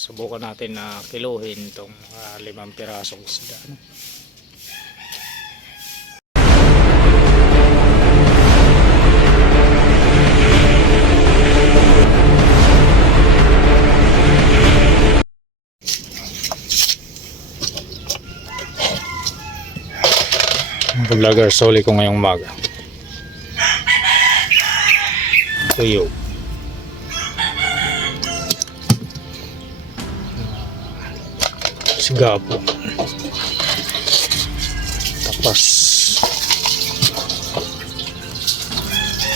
Subukan natin na kiluhin itong ah, limang pirasong isda. Mga vlogger, soli ko ngayong umaga. Tuyo. Sigapo. Tapas.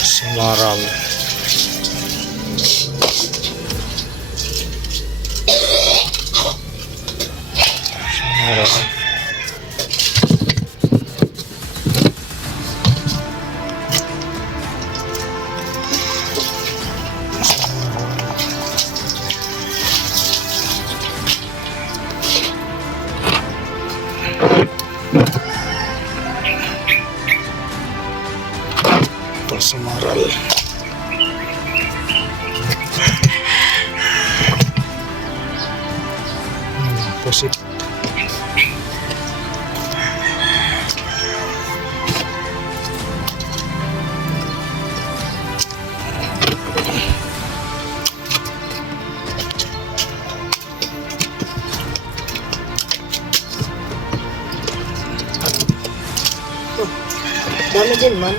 Sumaral. Sumaral. Pusit. Dami din man.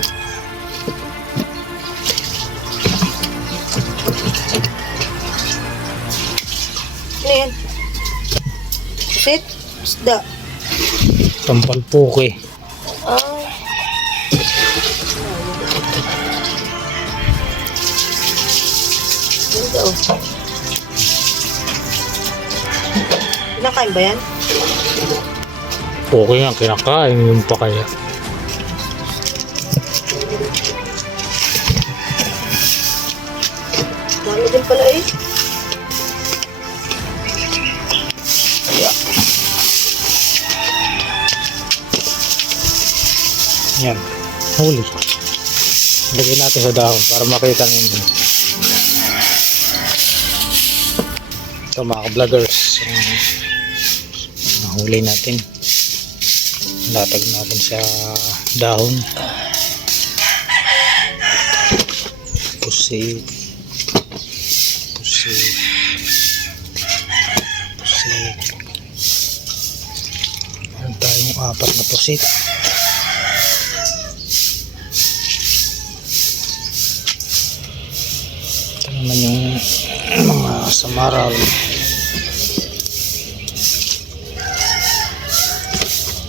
Ano? Sit? Isda. Tampal puke. Ah. Oh. Kinakain ba yan? Puke nga, kinakain yung pa kaya. Dami din pala eh. Huli. Lagyan natin sa dahon para makita ninyo. Ito mga vloggers. Nahuli natin. Latag natin sa dahon. Pusit. Pusit. Pusit. Meron tayong apat na pusit. Mga samaral.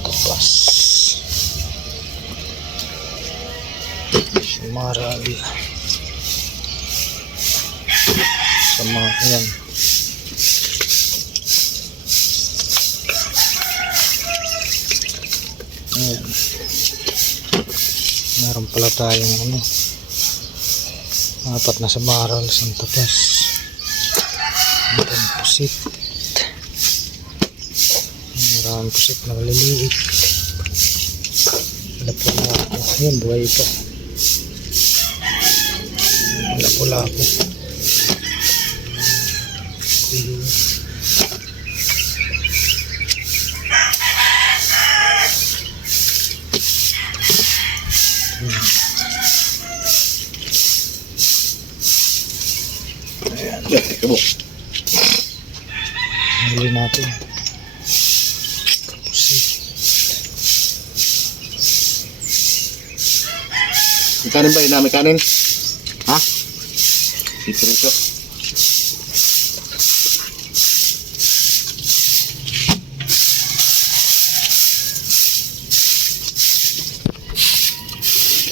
Tapas. Samaral. Sama, ayan. Ayan. Meron pala tayong ano apat na samaral isang tapas maraming pusit. Maraming pusit na maliliit. Lapu-lapu yun buhay pa lapu-lapu Ayun. Huli natin. Pusit. May kanin ba? Ina, may kanin? Ha? Dito rito.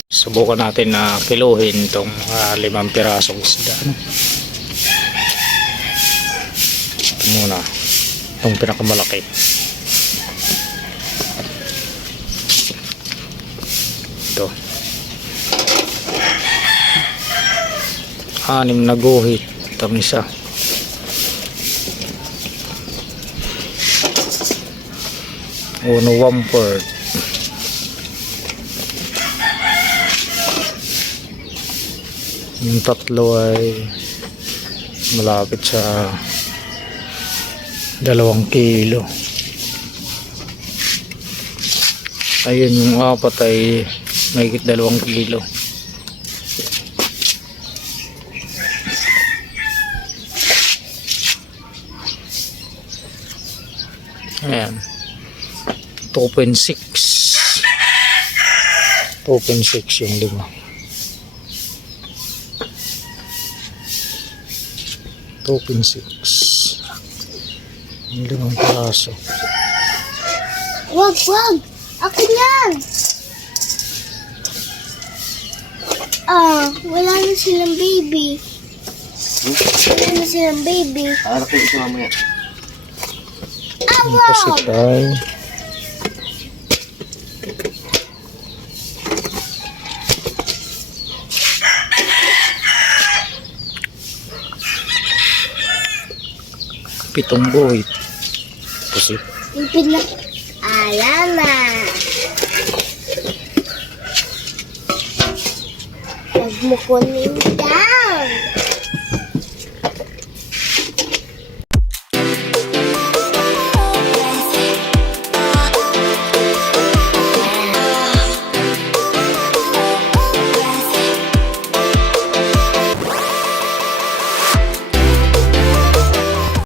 Subukan natin na kiluhin itong ah, limang pirasong isda. Ano? Ito muna. Itong pinakamalaki. Ito. Anim na guhit. Itong isa. Uno one fourth. Yung tatlo ay malapit sa Dalawang kilo. Ayun yung apat ay mahigit dalawang kilo. Ayan. 2.6. 2.6 yung lima. 2.6. Yung limang piraso. Wag, wag! Akin yan! Ah, wala na silang baby. Wala na silang baby. Harap ko ito mamaya. Ah, Yung wag! pasitay. Pitong buhit. Pina... Ayan na. Huwag mo kunin yan.